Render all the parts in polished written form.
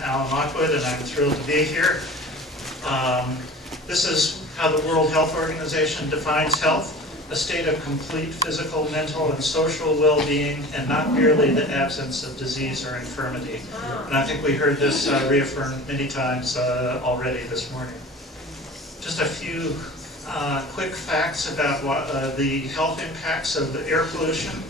Lockwood, and I'm thrilled to be here. This is how the World Health Organization defines health: a state of complete physical, mental, and social well-being, and not merely the absence of disease or infirmity. And I think we heard this reaffirmed many times already this morning. Just a few quick facts about the health impacts of the air pollution.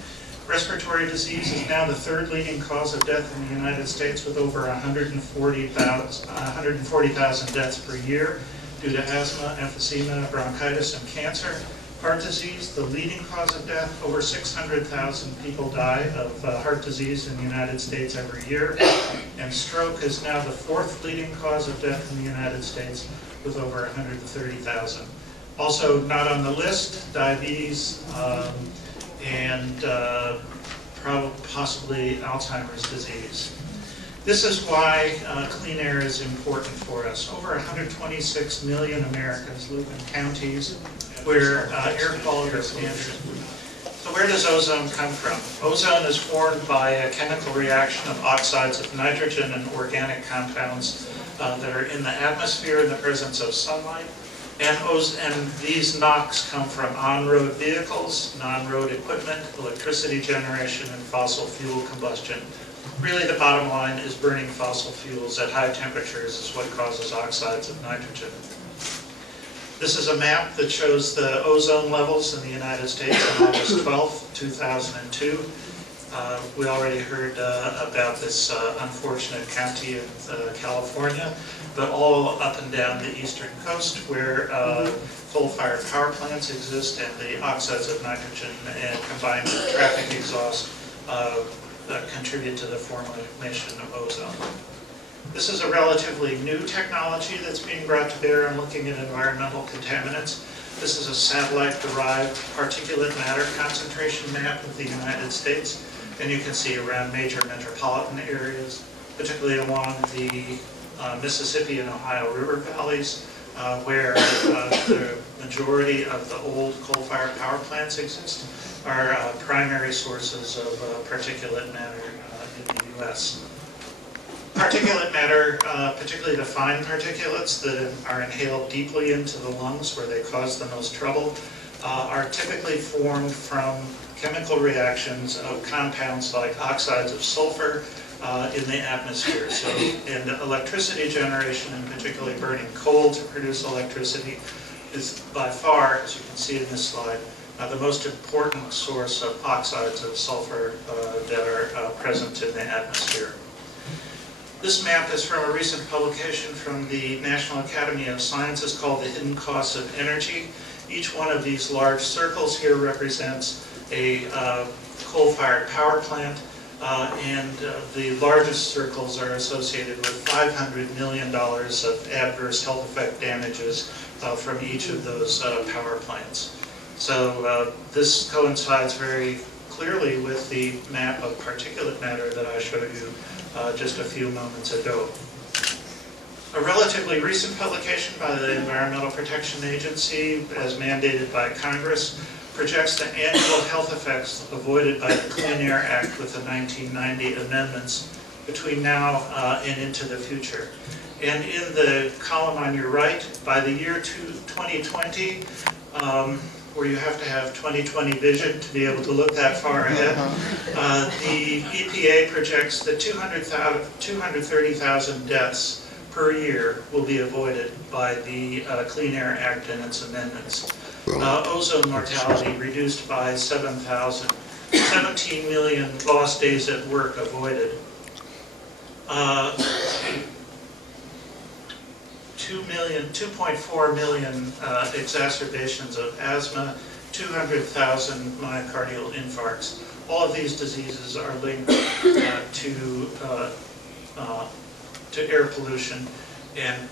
Respiratory disease is now the third leading cause of death in the United States, with over 140,000 deaths per year due to asthma, emphysema, bronchitis, and cancer. Heart disease, the leading cause of death. Over 600,000 people die of heart disease in the United States every year. And stroke is now the fourth leading cause of death in the United States, with over 130,000. Also not on the list, diabetes, and possibly Alzheimer's disease. This is why clean air is important for us. Over 126 million Americans live in counties where air quality is standard. So where does ozone come from? Ozone is formed by a chemical reaction of oxides of nitrogen and organic compounds that are in the atmosphere in the presence of sunlight. And these NOx come from on-road vehicles, non-road equipment, electricity generation, and fossil fuel combustion. Really, the bottom line is burning fossil fuels at high temperatures is what causes oxides of nitrogen. This is a map that shows the ozone levels in the United States on August 12, 2002. We already heard about this unfortunate county in California, but all up and down the eastern coast where coal-fired power plants exist, and the oxides of nitrogen and combined with traffic exhaust contribute to the formation of ozone. This is a relatively new technology that's being brought to bear on looking at environmental contaminants. This is a satellite-derived particulate matter concentration map of the United States, and you can see around major metropolitan areas, particularly along the Mississippi and Ohio River valleys, where the majority of the old coal-fired power plants exist, are primary sources of particulate matter in the U.S. Particulate matter, particularly the fine particulates that are inhaled deeply into the lungs where they cause the most trouble, are typically formed from chemical reactions of compounds like oxides of sulfur in the atmosphere. So, and electricity generation, and particularly burning coal to produce electricity, is by far, as you can see in this slide, the most important source of oxides of sulfur that are present in the atmosphere. This map is from a recent publication from the National Academy of Sciences called The Hidden Costs of Energy. Each one of these large circles here represents a coal-fired power plant, and the largest circles are associated with $500 million of adverse health effect damages from each of those power plants. So this coincides very clearly with the map of particulate matter that I showed you just a few moments ago. A relatively recent publication by the Environmental Protection Agency, as mandated by Congress, projects the annual health effects avoided by the Clean Air Act with the 1990 amendments between now and into the future. And in the column on your right, by the year 2020, where you have to have 20/20 vision to be able to look that far ahead, the EPA projects that 230,000 deaths per year will be avoided by the Clean Air Act and its amendments. Ozone mortality reduced by 7,000, 17 million lost days at work avoided. 2.4 million exacerbations of asthma, 200,000 myocardial infarcts. All of these diseases are linked to air pollution and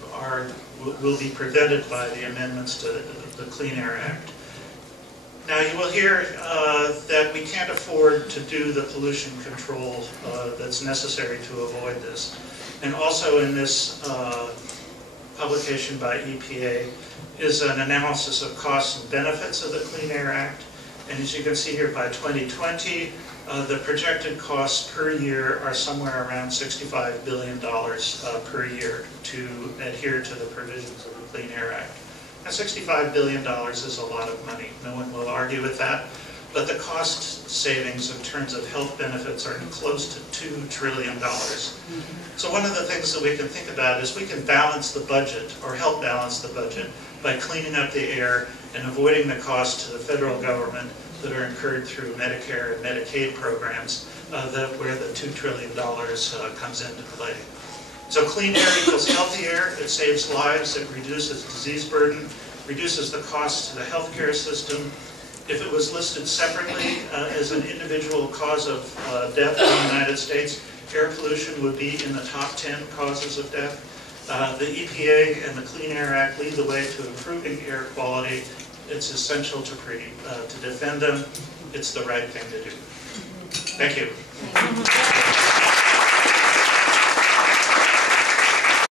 will be prevented by the amendments to the Clean Air Act. Now you will hear that we can't afford to do the pollution control that's necessary to avoid this. And also in this publication by EPA is an analysis of costs and benefits of the Clean Air Act. And as you can see here, by 2020, The projected costs per year are somewhere around $65 billion per year to adhere to the provisions of the Clean Air Act. Now, $65 billion is a lot of money. No one will argue with that. But the cost savings in terms of health benefits are close to $2 trillion. So one of the things that we can think about is we can balance the budget, or help balance the budget, by cleaning up the air and avoiding the cost to the federal government that are incurred through Medicare and Medicaid programs where the $2 trillion comes into play. So clean air equals healthy air. It saves lives, it reduces disease burden, reduces the cost to the healthcare system. If it was listed separately as an individual cause of death in the United States, air pollution would be in the top 10 causes of death. The EPA and the Clean Air Act lead the way to improving air quality. It's essential to defend them. It's the right thing to do. Thank you.